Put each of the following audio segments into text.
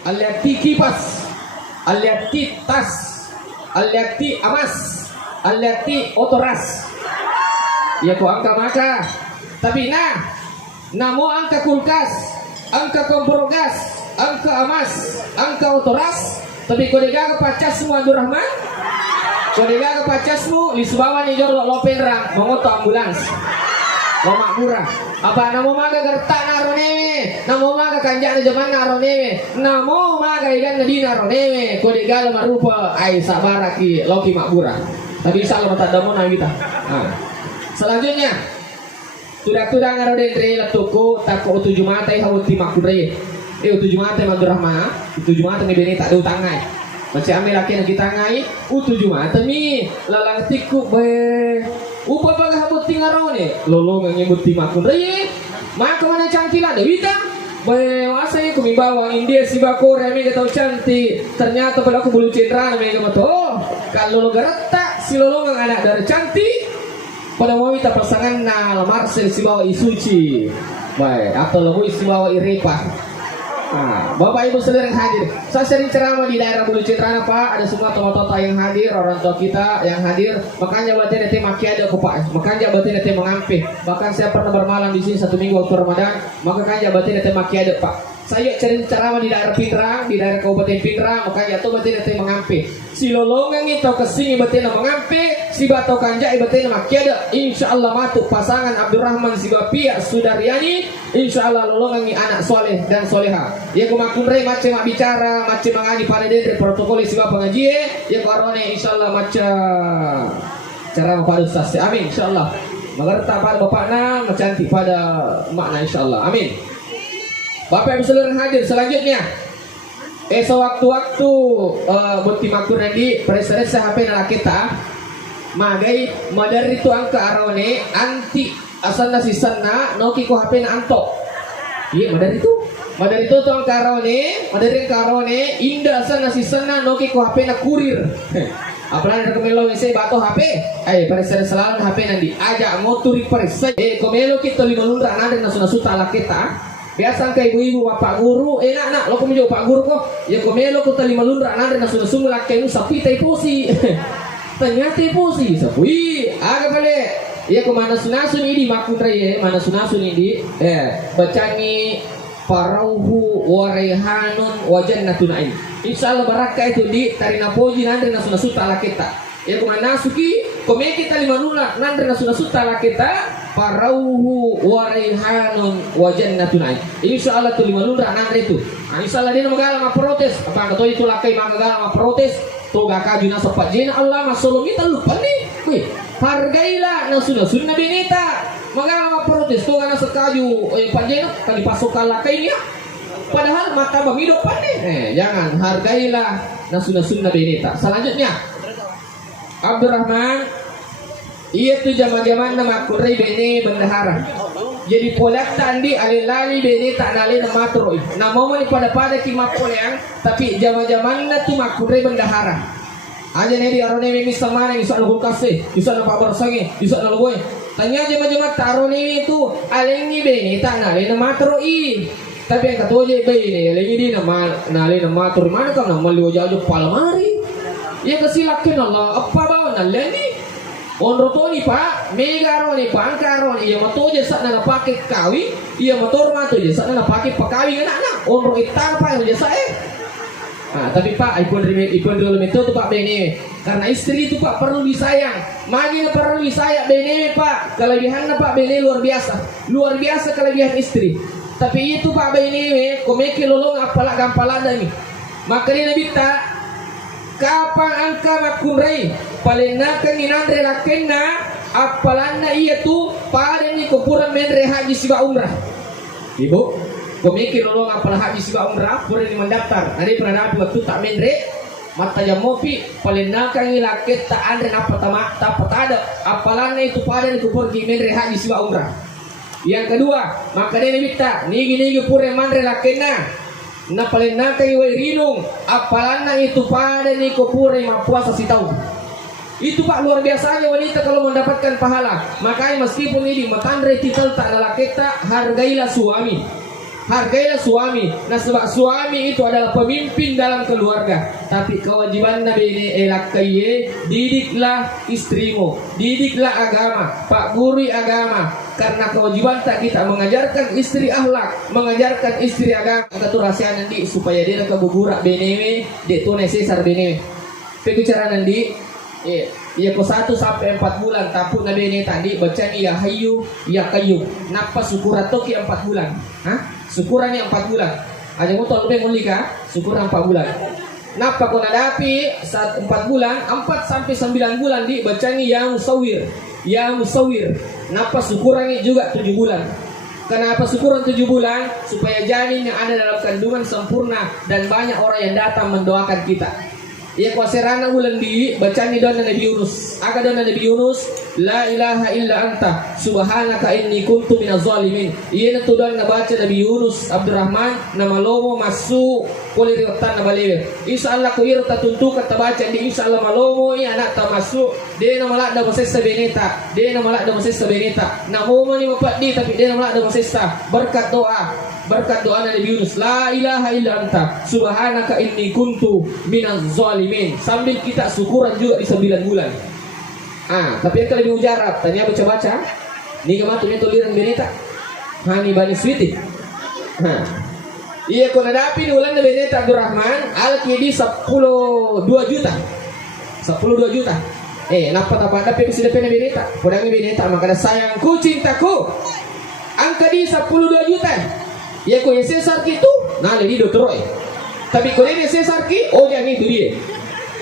Al-yati kipas, al-yati tas, al-yati amas, al-yati otoras. Ya ko angka maka. Tapi namo angka kulkas, angka kompor gas, angka amas, angka otoras. Tapi kode gaga pacasmu Abdurrahman, kode gaga pacasmu di sebawa ni jorok lopenrang mengoto ambulans. Lomak murah. Apa namo maga gertak narone, namo maga kanjak na zaman narone, namo maga ikan na di narone. Kode gaga marupa ai sabaraki loki makmurah. Tapi insyaallah tak ada mona kita. Nah. Selanjutnya tudak-tudak ngaroden tre latuku tako 7 mata hawti makure. 7 mata Abdurrahman, 7 mata ni beni tak ada utangai. Macam ambil laki yang kita ngai, 7 mata ni lalang tiku be. Upa baga habuti ngarone, lolo ngebuti makure. Maka mana cantilan Dewita? Be wasai kumi bawa India si bakore mega tahu cantik. Ternyata pada aku bulu cendera mega mato. Kalau lo geretak si lolo anak dari cantik. Pada mau kita pasangan na Marcel si bawa Isuci, baik atau lo si bawa Irepa. Nah, Bapak Ibu saudara yang hadir, saya sering ceramah di daerah Bulu Citra Pak, ada semua tokoh-tokoh yang hadir, orang tua kita yang hadir, makanya batin nanti maki ada Pak, makanya batin nanti mengampe. Bahkan saya pernah bermalam di sini 1 minggu waktu Ramadan, makanya batin nanti maki ada Pak. Saya sering ceramah di daerah Pindrang, di daerah Kabupaten Pindrang, makanya tuh batin nanti mengampe. Si lolongan itu kesini batin mengampe, si bato kanjai batin maki ada. Insya Allah matuk pasangan Abdurrahman si Bapia Sudaryani, insya Allah lolongan ini anak soleh dan soleha. Ya kumakun rey macam bicara, macam mengani pada diri protokol si bapak ngaji, ya korone insya Allah macam cara pada ustaz. Amin insya Allah. Mengerti pada bapakna, mencantik pada makna insya Allah. Amin. Bapak Ibu saudara hadir selanjutnya. Sewaktu-waktu bukti makun di presiden HP nala kita, magai madari itu angka arone anti asal nasi sana noki ko HP na antok. Iya madari itu tuh angka arone indah asal nasi sana noki ko HP na kurir. Apalagi komelo saya bato HP, presiden selalu HP nanti ajak moturi presiden. Komelo kita lima lundra nade nasu tala kita. Biasa kay ibu-ibu bapak guru, nak lo kami jauh pak guru kok, ya komelo ko tali malundra nade na sunasung lakay mo sa pitay pusi, ternyata pusi, sapui, aga pale, ya ko mana sunasun ini makuntray mana sunasun ini, bacangi parauhu warehanun wajan natunain, insyaallah baraka itu di tarina poji nade na sunasung tala kita, ya ko mana suki, komeki tali malundra nade na sunasung tala kita. Parauhu warihanun wajan natunai. Insyaallah tu lima lundra nangre itu. Insyaallah dia magala protes. Apa to itu lakai magala protes. To gaka juna sepat jina Allah masolong kita lupa nih. Wih, hargailah nasunna binita. Magala protes to kana sekaju pajena kali pasukan lakai ya. Padahal mata bang hidup nih. Jangan hargailah nasunna binita. Selanjutnya Abdurrahman iya tuh zaman-zaman nama kurai bene bendahara. Jadi polak tandi alilali bene tak nali nama teroi. Nama mau pada kima poleang tapi zaman-zaman na tuh makurai bendahara. Aja nih di arone mimi sama nih iso nunggu kasih, iso napa bersangi, iso nunggu. Tanya zaman-zaman tarone itu alengi bene tak nali nama teroi. Tapi yang kata aja bene alengi di nama nali nama teroi mana kau nama liu jauh palamari. Ya kesilakin Allah apa bawa naleni. Onrotoni pak, megaroni pangkaroni, iya motor je saat nana pakai kawi, iya motor matu je saat nana pakai pekawi anak-anak, onro itar pak je saya. Nah tapi pak, ikon dulu itu tuh pak bene, karena istri itu pak perlu disayang, magi perlu disayang bene pak, kelebihannya pak bene luar biasa kelebihan istri. Tapi itu pak bene, komeki lolong apalah gampalan nih, makanya bita. Kapan angka makunrai paling nakang inandre lakenna apalanna iya tu pada ni kupuran menre haji siba umrah. Ibu, komiki lolong apalah haji siba umrah pura ni mendaftar. Nanti pernah waktu tak menre mata jamopi paling nakang ilaket tak andre apa ada apalanna itu pada ni kupur di menre haji siba umrah. Yang kedua, maka dia minta nigi pura menre lakenna na paling nakay way rinong apalana itu pada ni kupure mapuasa si tahu. Itu pak luar biasanya wanita kalau mendapatkan pahala. Makanya meskipun ini matandre titel tak lalaketa hargailah suami. hargailah suami. Nah sebab suami itu adalah pemimpin dalam keluarga. Tapi kewajiban Nabi ini elakaye, didiklah istrimu, didiklah agama, pak guru agama. Karena kewajiban tak kita mengajarkan istri akhlak, mengajarkan istri agama. Kata tu rahasia nanti supaya dia kegugurak benewe, dia tu necesar benewe. Pekicara nanti, ia ko 1 sampai 4 bulan tapu Nabi ini tadi baca ni ya hayyu ya qayyum. Napa syukuran tu ki 4 bulan? Hah? Syukurannya 4 bulan. Aja mo tol be mulika, syukuran 4 bulan. Napa ko nadapi saat 4 bulan, 4 sampai 9 bulan di baca ni ya musawwir. Ya musawwir. Napa syukurannya juga 7 bulan. Kenapa syukuran 7 bulan? Supaya janin yang ada dalam kandungan sempurna dan banyak orang yang datang mendoakan kita. Ya kuasirana bulan di bacaan doa Nabi Yunus. Aga doa Nabi Yunus, la ilaha illa anta subhanaka inni kuntu minaz zalimin. Iya na doa na baca Nabi Yunus Abdurrahman nama lomo masu poliritan na balewe. Insyaallah ko irta tuntukan ta baca di insyaallah malomo iya anak ta masu. De na malak da masesta beneta. De na malak da masesta beneta. Na mo ni mapat di tapi de na malak da masesta. Berkat doa Nabi Yunus, la ilaha illa anta subhanaka inni kuntu minaz zalimin. Sambil kita syukuran juga di 9 bulan. Tapi yang lebih mujarab, tanya baca-baca. Ni kematunya tuliran beneta. Hani bani switi. Iya ko nadapi di ulan beneta Abdurrahman al-kidi 12 juta. 12 juta. Napa tapi bisa dapat beneta. Podang beneta maka sayangku cintaku. Angka di 12 juta. Ya ko yang sesar gitu, nah lagi dokter. Tapi kalau dia sesar ki, jangan itu dia.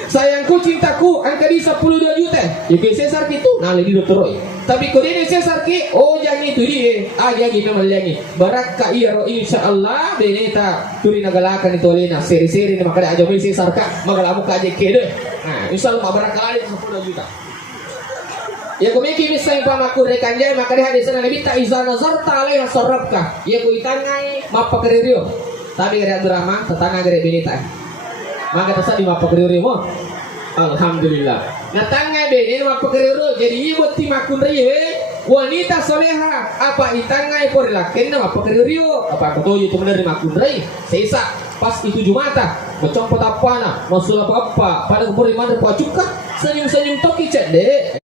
Sayangku cintaku, angka di 12 juta. Ya ko yang sesar gitu, nah lagi dokter. Tapi kalau dia sesar ki, jangan itu dia. Jadi memang lagi. Baraka iro insyaallah beneta turi nagalakan itu lena seri-seri na makada aja may sesar ka, magalamu ka aja kede. Insyaallah mabaraka lagi 10 juta. Ya kumiki misal pamaku rekan dia maka dia hadis Nabi ta iza nazarta alaiha sarabka. Ya ku itangai mapakeririo. Tapi gere drama tetangga gere benita. Maka tasa di mapakeririo mo. Alhamdulillah. Natanga bene mapakeririo jadi ibu ti makun riye wanita soleha apa itangai por laken na mapakeririo. Apa ko itu benar di makun ri. Seisa pas itu Jumata bercompot apa na masul apa pada kubur iman berpacuka senyum-senyum toki cek deh.